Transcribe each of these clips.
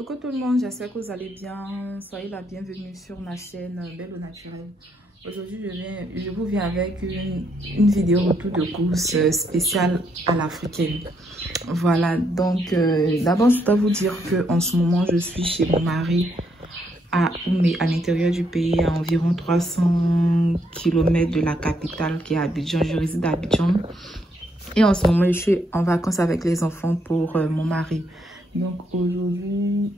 Coucou tout le monde, j'espère que vous allez bien. Soyez la bienvenue sur ma chaîne Belle au Naturel. Aujourd'hui, je vous viens avec une vidéo retour de course spéciale à l'africaine. Voilà, donc d'abord, je dois vous dire qu'en ce moment, je suis chez mon mari à Oumé, à l'intérieur du pays, à environ 300 km de la capitale qui est Abidjan. Je réside à Abidjan. Et en ce moment, je suis en vacances avec les enfants pour mon mari. Donc aujourd'hui,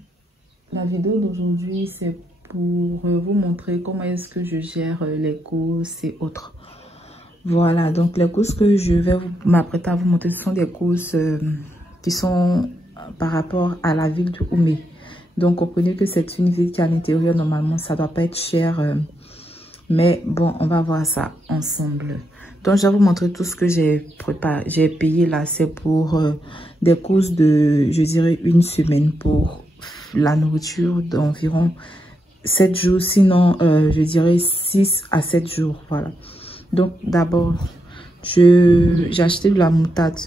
la vidéo d'aujourd'hui, c'est pour vous montrer comment est-ce que je gère les courses et autres. Voilà, donc les courses que je vais m'apprêter à vous montrer, ce sont des courses qui sont par rapport à la ville de Oumé. Donc comprenez que c'est une ville qui est à l'intérieur, normalement ça doit pas être cher. Mais bon, on va voir ça ensemble. Donc, je vais vous montrer tout ce que j'ai préparé, j'ai payé là. C'est pour des courses de, je dirais, une semaine pour la nourriture d'environ 7 jours. Sinon, je dirais 6 à 7 jours. Voilà. Donc, d'abord, j'ai acheté de la moutarde.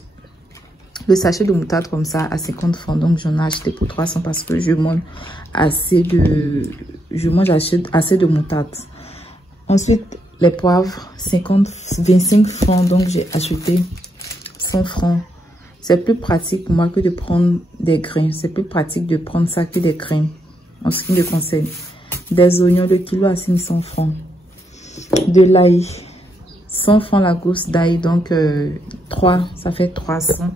Le sachet de moutarde comme ça à 50 francs. Donc, j'en ai acheté pour 300 parce que je mange assez de moutarde. Ensuite, les poivres, 25 francs, donc j'ai acheté 100 francs. C'est plus pratique pour moi que de prendre des grains. C'est plus pratique de prendre ça que des grains, en ce qui me concerne. Des oignons, le kilo à 500 francs. De l'ail, 100 francs la gousse d'ail, donc 3, ça fait 300.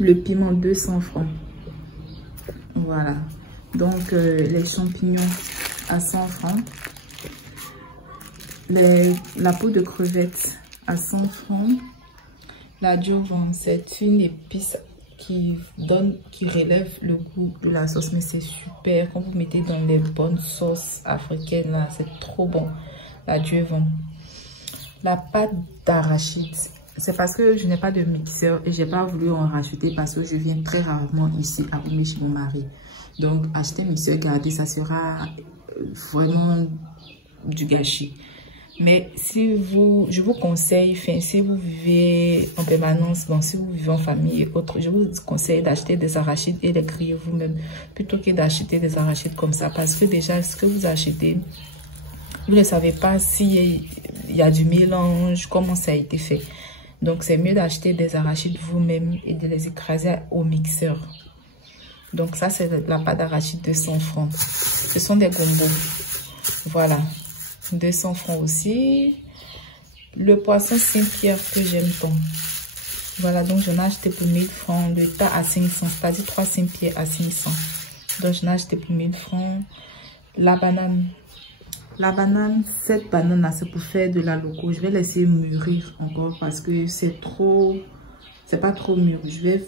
Le piment, 200 francs. Voilà. Donc, les champignons à 100 francs. La peau de crevette à 100 francs. La diovan, c'est une épice qui relève le goût de la sauce, mais c'est super quand vous mettez dans les bonnes sauces africaines là, c'est trop bon. La diovan. La pâte d'arachide, c'est parce que je n'ai pas de mixeur et j'ai pas voulu en racheter parce que je viens très rarement ici à Oumé chez mon mari. Donc acheter un mixeur, garder, ça sera vraiment du gâchis. Mais si je vous conseille, si vous vivez en permanence, bon, si vous vivez en famille et autres, je vous conseille d'acheter des arachides et les griller vous-même, plutôt que d'acheter des arachides comme ça. Parce que déjà, ce que vous achetez, vous ne savez pas s'il y a du mélange, comment ça a été fait. Donc, c'est mieux d'acheter des arachides vous-même et de les écraser au mixeur. Donc, ça, c'est la pâte d'arachide de 100 francs. Ce sont des gombos. Voilà. 200 francs aussi. Le poisson Saint-Pierre que j'aime tant. Voilà, donc j'en ai acheté pour 1000 francs. Le tas à 500, c'est-à-dire 3 Saint-Pierre à 500. Donc j'en ai acheté pour 1000 francs. La banane. La banane, cette banane-là, c'est pour faire de la loco. Je vais laisser mûrir encore parce que c'est pas trop mûr. Je vais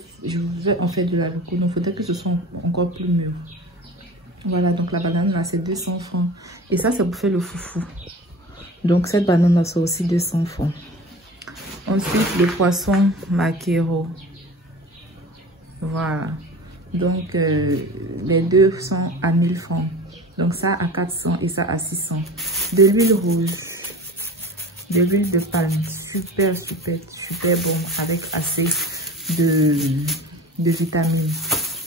en faire de la loco. Donc il faudrait que ce soit encore plus mûr. Voilà, donc la banane là c'est 200 francs. Et ça c'est pour faire le foufou. Donc cette banane là c'est aussi 200 francs. Ensuite le poisson maquereau. Voilà. Donc les deux sont à 1000 francs. Donc ça à 400 et ça à 600. De l'huile rouge. De l'huile de palme. Super bon. Avec assez de vitamines.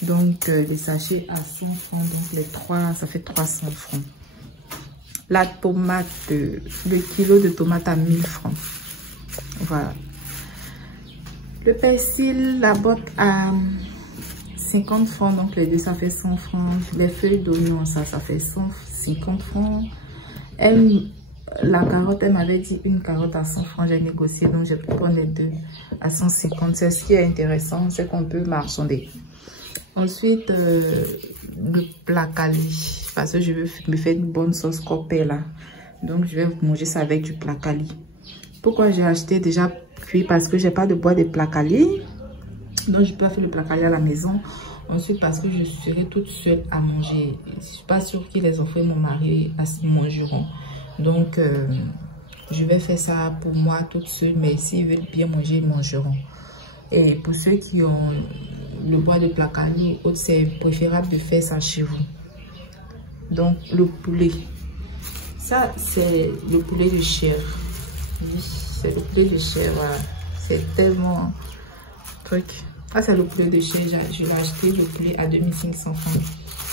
Donc, les sachets à 100 francs. Donc, les 3, ça fait 300 francs. La tomate, le kilo de tomate à 1000 francs. Voilà. Le persil, la botte à 50 francs. Donc, les deux, ça fait 100 francs. Les feuilles d'oignon, ça fait 150 francs. La carotte, elle m'avait dit une carotte à 100 francs. J'ai négocié. Donc, j'ai pu prendre les deux à 150. C'est ce qui est intéressant. C'est qu'on peut marchander. Ensuite, le placali, parce que je veux me faire une bonne sauce copée là. Donc, je vais manger ça avec du placali. Pourquoi j'ai acheté déjà cuit? Parce que j'ai pas de bois de placali. Donc, je peux faire le placali à la maison. Ensuite, parce que je serai toute seule à manger. Je suis pas sûre que les enfants et mon mari mangeront. Donc, je vais faire ça pour moi toute seule. Mais s'ils veulent bien manger, ils mangeront. Et pour ceux qui ont le bois de placali, c'est préférable de faire ça chez vous. Donc, le poulet. Ça, c'est le poulet de chair. Oui, c'est le poulet de chair, voilà. C'est tellement truc. Ça, c'est le poulet de chez. Je l'ai acheté le poulet à 2500 francs.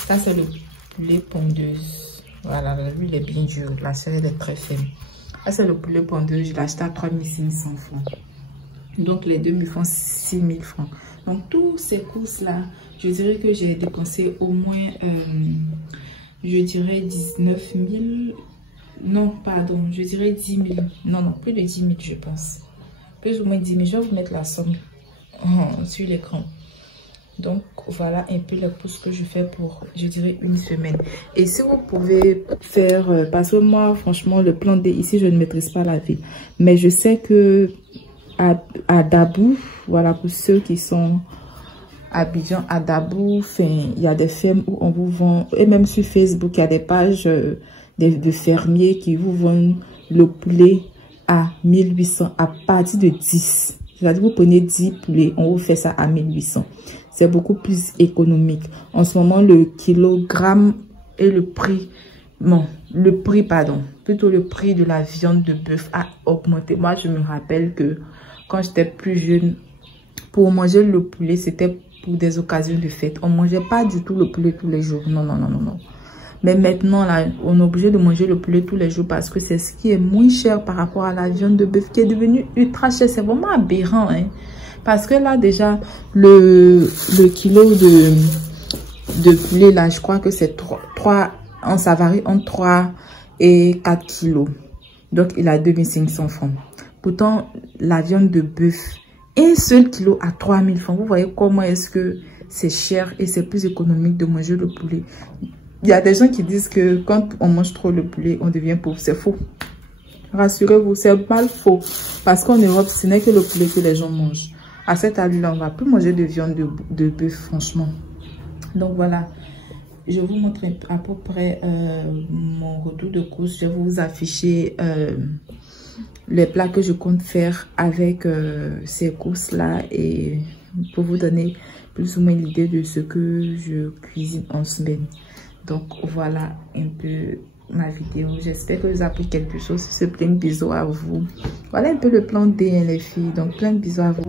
Ça, c'est le poulet pondeuse. Voilà, lui, il est bien dur. La chair, elle est très fine. Ça, c'est le poulet pondeuse. Je l'ai acheté à 3500 francs. Donc, les deux me font 6000 francs. Donc, toutes ces courses-là, je dirais que j'ai dépensé au moins, je dirais 19 000. Non, pardon, je dirais 10 000. Non, non, plus de 10 000, je pense. Plus ou moins 10 000. Je vais vous mettre la somme sur l'écran. Donc, voilà un peu les courses que je fais pour, je dirais, une semaine. Et si vous pouvez faire, parce que moi, franchement, le plan D, ici, je ne maîtrise pas la ville. Mais je sais que à Dabou, voilà, pour ceux qui sont à Abidjan, à Dabou, il y a des fermes où on vous vend, et même sur Facebook, il y a des pages de fermiers qui vous vendent le poulet à 1800 à partir de 10. C'est-à-dire, vous prenez 10 poulets, on vous fait ça à 1800. C'est beaucoup plus économique. En ce moment, le kilogramme et le prix, non, le prix, pardon, plutôt le prix de la viande de bœuf a augmenté. Moi, je me rappelle que quand j'étais plus jeune, pour manger le poulet, c'était pour des occasions de fête. On ne mangeait pas du tout le poulet tous les jours. Non, non, non, non, non. Mais maintenant, là, on est obligé de manger le poulet tous les jours parce que c'est ce qui est moins cher par rapport à la viande de bœuf qui est devenue ultra chère. C'est vraiment aberrant, hein. Parce que là, déjà, le kilo de poulet, là, je crois que c'est 3, ça varie entre 3 et 4 kilos. Donc, il a 2500 francs. Pourtant, la viande de bœuf, un seul kilo à 3000 francs. Vous voyez comment est-ce que c'est cher et c'est plus économique de manger le poulet. Il y a des gens qui disent que quand on mange trop le poulet, on devient pauvre. C'est faux. Rassurez-vous, c'est mal faux. Parce qu'en Europe, ce n'est que le poulet que les gens mangent. À cette allure-là, on ne va plus manger de viande de bœuf, franchement. Donc voilà. Je vous montre à peu près mon retour de course. Je vais vous afficher les plats que je compte faire avec ces courses-là et pour vous donner plus ou moins l'idée de ce que je cuisine en semaine. Donc voilà un peu ma vidéo. J'espère que vous avez appris quelque chose. C'est plein de bisous à vous. Voilà un peu le plan D, les filles. Donc plein de bisous à vous.